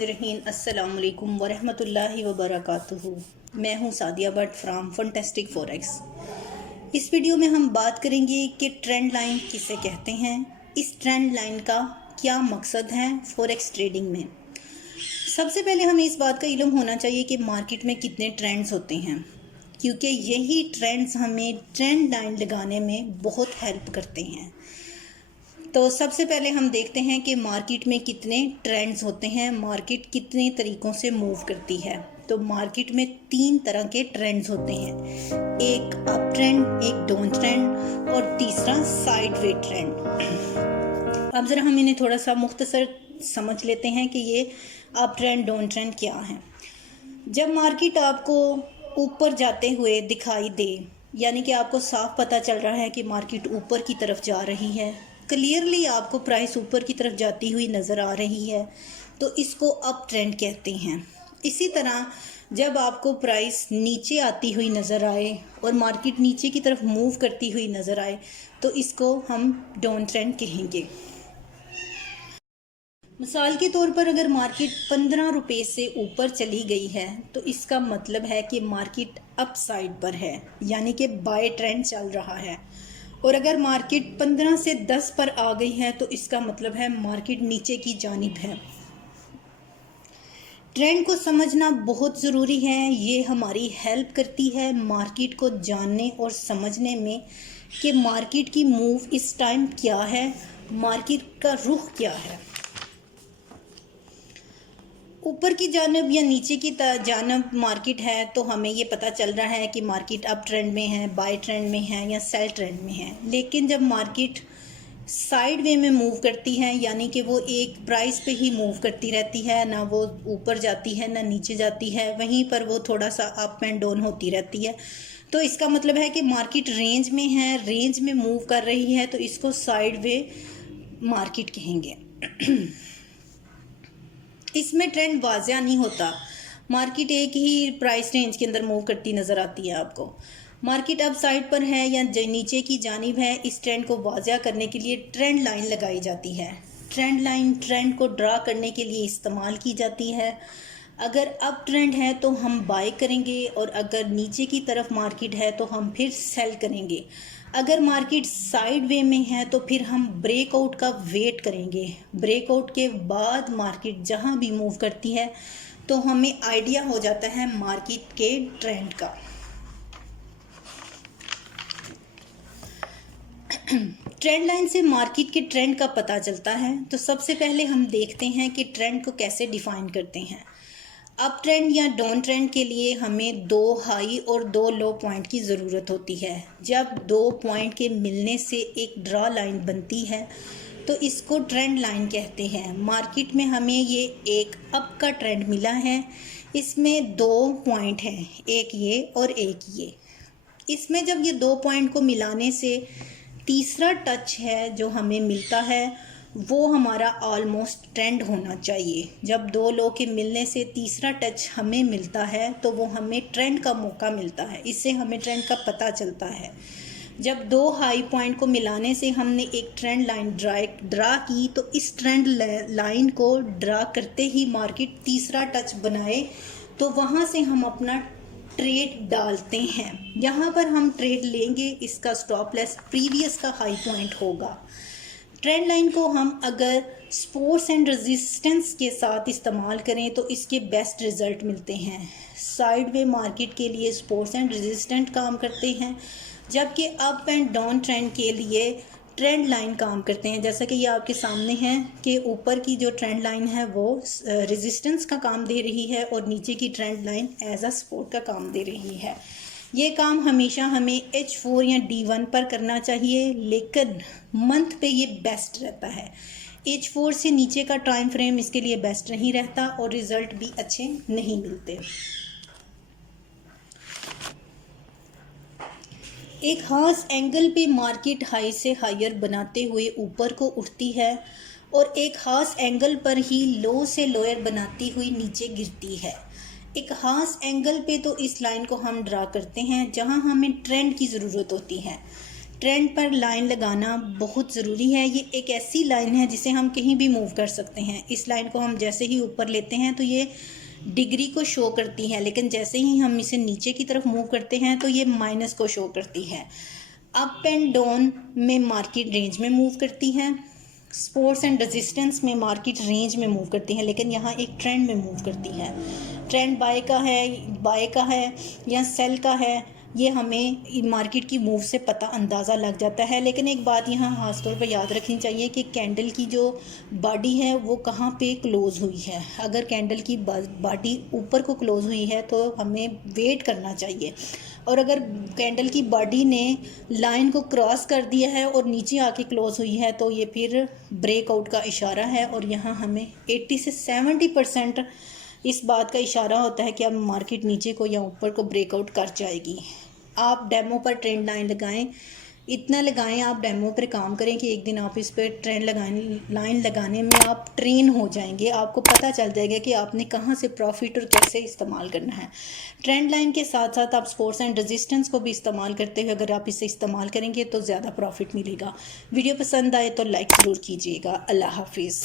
बिस्मिल्लाहिर्रहमानिर्रहीम। अस्सलाम वालेकुम वरहमतुल्लाहि वबरकातुहू। मैं हूँ Sadia Bhatt from fantastic forex. इस वीडियो में हम बात करेंगे कि ट्रेंड लाइन किसे कहते हैं, इस ट्रेंड लाइन का क्या मकसद है फॉरेक्स ट्रेडिंग में। सबसे पहले हमें इस बात का इल्म होना चाहिए कि मार्केट में कितने ट्रेंड्स होते हैं, क्योंकि यही ट्रेंड्स हमें ट्रेंड लाइन लगाने में बहुत हेल्प करते हैं। तो सबसे पहले हम देखते हैं कि मार्केट में कितने ट्रेंड्स होते हैं, मार्केट कितने तरीक़ों से मूव करती है। तो मार्केट में 3 तरह के ट्रेंड्स होते हैं, एक अप ट्रेंड, एक डाउन ट्रेंड और तीसरा साइडवे ट्रेंड। अब ज़रा हम इन्हें थोड़ा सा मुख्तसर समझ लेते हैं कि ये अप ट्रेंड डाउन ट्रेंड क्या है। जब मार्केट आपको ऊपर जाते हुए दिखाई दे, यानी कि आपको साफ पता चल रहा है कि मार्केट ऊपर की तरफ जा रही है, क्लियरली आपको प्राइस ऊपर की तरफ जाती हुई नज़र आ रही है, तो इसको अप ट्रेंड कहते हैं। इसी तरह जब आपको प्राइस नीचे आती हुई नज़र आए और मार्केट नीचे की तरफ मूव करती हुई नज़र आए, तो इसको हम डाउन ट्रेंड कहेंगे। मिसाल के तौर पर अगर मार्केट 15 रुपये से ऊपर चली गई है, तो इसका मतलब है कि मार्केट अप साइड पर है, यानी कि बाय ट्रेंड चल रहा है। और अगर मार्केट 15 से 10 पर आ गई है, तो इसका मतलब है मार्केट नीचे की जानिब है। ट्रेंड को समझना बहुत ज़रूरी है, ये हमारी हेल्प करती है मार्केट को जानने और समझने में कि मार्केट की मूव इस टाइम क्या है, मार्केट का रुख क्या है। ऊपर की जानब या नीचे की जानब मार्केट है, तो हमें ये पता चल रहा है कि मार्केट अप ट्रेंड में है, बाय ट्रेंड में है या सेल ट्रेंड में है। लेकिन जब मार्केट साइड वे में मूव करती है, यानी कि वो एक प्राइस पे ही मूव करती रहती है, ना वो ऊपर जाती है ना नीचे जाती है, वहीं पर वो थोड़ा सा अप एंड डाउन होती रहती है, तो इसका मतलब है कि मार्केट रेंज में है, रेंज में मूव कर रही है, तो इसको साइड वे मार्केट कहेंगे। इसमें ट्रेंड वाज़िया नहीं होता, मार्केट एक ही प्राइस रेंज के अंदर मूव करती नज़र आती है आपको। मार्केट अप साइड पर है या नीचे की जानिब है, इस ट्रेंड को वाज़िया करने के लिए ट्रेंड लाइन लगाई जाती है। ट्रेंड लाइन ट्रेंड को ड्रा करने के लिए इस्तेमाल की जाती है। अगर अप ट्रेंड है तो हम बाय करेंगे, और अगर नीचे की तरफ मार्केट है तो हम फिर सेल करेंगे। अगर मार्केट साइड वे में है तो फिर हम ब्रेकआउट का वेट करेंगे। ब्रेकआउट के बाद मार्केट जहां भी मूव करती है, तो हमें आइडिया हो जाता है मार्केट के ट्रेंड का। ट्रेंड लाइन से मार्केट के ट्रेंड का पता चलता है। तो सबसे पहले हम देखते हैं कि ट्रेंड को कैसे डिफाइन करते हैं। अप ट्रेंड या डाउन ट्रेंड के लिए हमें 2 हाई और 2 लो पॉइंट की ज़रूरत होती है। जब 2 पॉइंट के मिलने से एक ड्रा लाइन बनती है, तो इसको ट्रेंड लाइन कहते हैं। मार्केट में हमें ये एक अप का ट्रेंड मिला है, इसमें 2 पॉइंट हैं, एक ये और एक ये। इसमें जब ये 2 पॉइंट को मिलाने से तीसरा टच है जो हमें मिलता है, वो हमारा ऑलमोस्ट ट्रेंड होना चाहिए। जब 2 लो के मिलने से तीसरा टच हमें मिलता है, तो वो हमें ट्रेंड का मौका मिलता है, इससे हमें ट्रेंड का पता चलता है। जब 2 हाई पॉइंट को मिलाने से हमने एक ट्रेंड लाइन ड्रा की, तो इस ट्रेंड लाइन को ड्रा करते ही मार्केट तीसरा टच बनाए, तो वहाँ से हम अपना ट्रेड डालते हैं। यहाँ पर हम ट्रेड लेंगे, इसका स्टॉप लॉस प्रीवियस का हाई पॉइंट होगा। ट्रेंड लाइन को हम अगर सपोर्ट्स एंड रेजिस्टेंस के साथ इस्तेमाल करें, तो इसके बेस्ट रिज़ल्ट मिलते हैं। साइड वे मार्केट के लिए सपोर्ट्स एंड रेजिस्टेंट काम करते हैं, जबकि अप एंड डाउन ट्रेंड के लिए ट्रेंड लाइन काम करते हैं। जैसा कि ये आपके सामने है कि ऊपर की जो ट्रेंड लाइन है वो रेजिस्टेंस का काम दे रही है, और नीचे की trend line as a support का काम दे रही है। ये काम हमेशा हमें H4 या D1 पर करना चाहिए, लेकिन मंथ पे ये बेस्ट रहता है। H4 से नीचे का टाइम फ्रेम इसके लिए बेस्ट नहीं रहता, और रिज़ल्ट भी अच्छे नहीं मिलते। एक ख़ास एंगल पे मार्केट हाई से हायर बनाते हुए ऊपर को उठती है, और एक ख़ास एंगल पर ही लो से लोअर बनाती हुई नीचे गिरती है। एक ख़ास एंगल पे तो इस लाइन को हम ड्रा करते हैं जहां हमें ट्रेंड की ज़रूरत होती है। ट्रेंड पर लाइन लगाना बहुत ज़रूरी है। ये एक ऐसी लाइन है जिसे हम कहीं भी मूव कर सकते हैं। इस लाइन को हम जैसे ही ऊपर लेते हैं तो ये डिग्री को शो करती है, लेकिन जैसे ही हम इसे नीचे की तरफ मूव करते हैं तो ये माइनस को शो करती है। अप एंड डाउन में मार्केट रेंज में मूव करती है, सपोर्ट्स एंड रेजिस्टेंस में मार्केट रेंज में मूव करती है, लेकिन यहाँ एक ट्रेंड में मूव करती है। ट्रेंड बाय का है या सेल का है, ये हमें मार्केट की मूव से पता अंदाज़ा लग जाता है। लेकिन एक बात यहाँ खास तौर पर याद रखनी चाहिए कि कैंडल की जो बॉडी है वो कहाँ पे क्लोज़ हुई है। अगर कैंडल की बॉडी ऊपर को क्लोज़ हुई है तो हमें वेट करना चाहिए, और अगर कैंडल की बॉडी ने लाइन को क्रॉस कर दिया है और नीचे आके क्लोज़ हुई है तो ये फिर ब्रेकआउट का इशारा है। और यहाँ हमें 80 से 70% इस बात का इशारा होता है कि अब मार्केट नीचे को या ऊपर को ब्रेकआउट कर जाएगी। आप डेमो पर ट्रेंड लाइन लगाएं, इतना लगाएं, आप डेमो पर काम करें कि एक दिन आप इस पर ट्रेंड लाइन लगाने में आप ट्रेन हो जाएंगे। आपको पता चल जाएगा कि आपने कहाँ से प्रॉफिट और कैसे इस्तेमाल करना है। ट्रेंड लाइन के साथ साथ आप सपोर्ट्स एंड रेजिस्टेंस को भी इस्तेमाल करते हुए अगर आप इसे इस्तेमाल करेंगे तो ज़्यादा प्रॉफिट मिलेगा। वीडियो पसंद आए तो लाइक ज़रूर कीजिएगा। अल्लाह हाफिज़।